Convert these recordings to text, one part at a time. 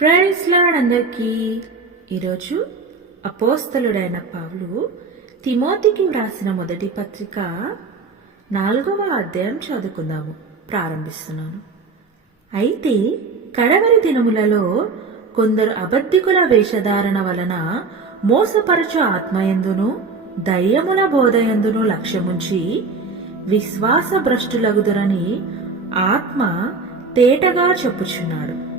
Praise lord అందరికీ. ఈరోజు అపోస్తలుడైన పౌలు తిమోతికి వ్రాసిన మొదటి పత్రిక నాలుగవ అధ్యాయం చదువుకుందాము. ప్రారంభిస్తున్నాను. అయితే కడవరి దినములలో కొందరు అబద్ధికుల వేషధారణ వలన మోసపరచు ఆత్మయందును దయ్యముల బోధయందును లక్ష్యముంచి విశ్వాస భ్రష్టులగుదురని ఆత్మ తేటగా చెప్పుచున్నాడు.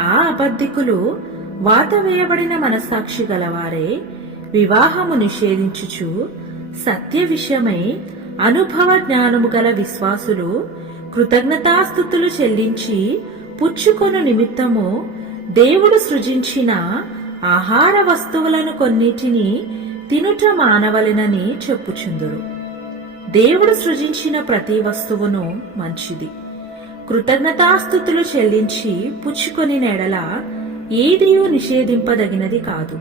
ఆ అబద్ధికులు వాత వేయబడిన మనస్సాక్షి గలవారే వివాహము నిషేధించుచు సత్య విషయమై అనుభవ జ్ఞానము గల విశ్వాసులు కృతజ్ఞతాస్థుతులు చెల్లించి పుచ్చుకొను నిమిత్తము దేవుడు సృజించిన ఆహార వస్తువులను కొన్నిటిని తినుట మానవలెనని చెప్పుచుందురు. దేవుడు సృజించిన ప్రతి వస్తువును మంచిది. కృతజ్ఞతాస్థుతులు చెల్లించి పుచ్చుకొని నెడల ఏదియూ నిషేధింపదగినది కాదు.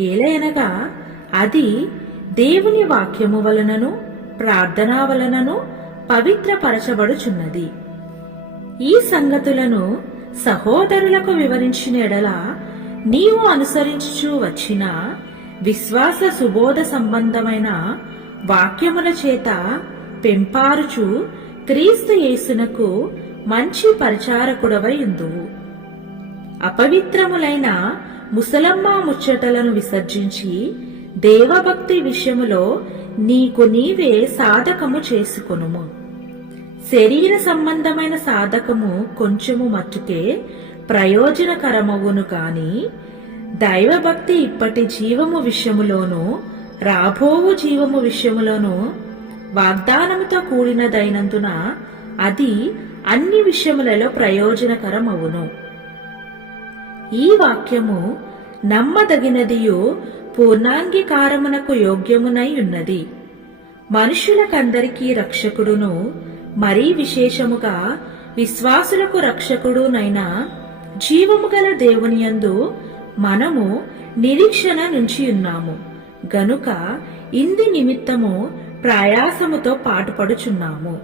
ఏలయనగా అది దేవుని వాక్యము వలనను ప్రార్థనా వలనను పవిత్రపరచబడుచున్నది. ఈ సంగతులను సహోదరులకు వివరించిన ఎడల నీవు అనుసరించుచూ వచ్చిన విశ్వాస సుబోధ సంబంధమైన వాక్యముల చేత పెంపారుచు క్రీస్తు యేసునకు మంచి పరిచారకుడవై ఉందువు. అపవిత్రములైన ముసలమ్మ ముచ్చటలను విసర్జించి దేవభక్తి విషయములో నీకు నీవే సాధకము చేసుకొనుము. శరీర సంబంధమైన సాధకము కొంచెము మట్టుకే ప్రయోజనకరమవును కాని దైవభక్తి ఇప్పటి జీవము విషయములోనూ రాబోవు జీవము విషయములోనూ వాగ్దానముతో కూడినదైనందున అది అన్ని విషయములలో ప్రయోజనకరమవును. ఈ వాక్యము నమ్మదగినదియు పూర్ణాంగీకారమునకు యోగ్యమునై ఉన్నది. మనుషులకందరికీ రక్షకుడును మరీ విశేషముగా విశ్వాసులకు రక్షకుడునైన జీవము గల దేవునియందు మనము నిరీక్షణ నుంచి ఉన్నాము గనుక ఇంది నిమిత్తము ప్రయాసముతో పాటుపడుచున్నాము.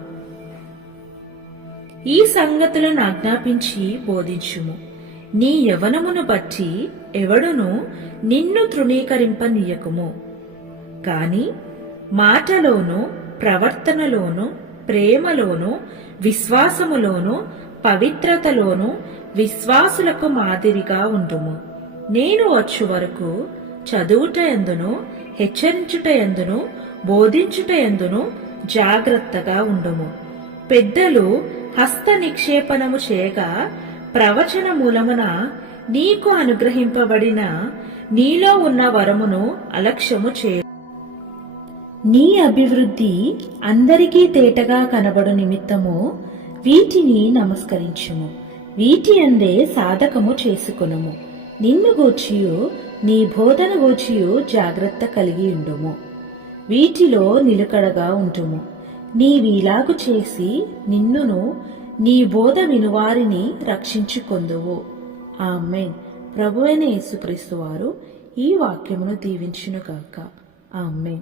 ఈ సంగతులను ఆజ్ఞాపించి బోధించుము. నీ యవనమును బట్టి ఎవడును నిన్ను తృణీకరింపనీయకుము. కాని మాటలోను ప్రవర్తనలోను ప్రేమలోను విశ్వాసములోను పవిత్రతలోను విశ్వాసులకు మాదిరిగా ఉండుము. నేను వచ్చు వరకు చదువుట ఎందును హెచ్చరించుట ఎందును బోధించుట ఎందును జాగ్రత్తగా ఉండము. పెద్దలు హస్త నిక్షేపణము చేయగా ప్రవచన మూలమున నీకు అనుగ్రహింపబడిన నీలో ఉన్న వరమును అలక్ష్యము చే నీ అభివృద్ధి అందరికీ తేటగా కనబడు నిమిత్తము వీటిని నమస్కరించుము. వీటి అందే సాధకము చేసుకునుము. నిన్ను గూర్చియు నీ బోధన గూర్చియు జాగ్రత్త కలిగి ఉండుము. వీటిలో నిలకడగా ఉంటుము నీవీలాగు చేసి నిన్నును నీ బోధ వినువారిని రక్షించుకొందువు. ఆమెన్. ప్రభు అయిన యేసుక్రీస్తు వారు ఈ వాక్యమును దీవించునుగాక. ఆమెన్.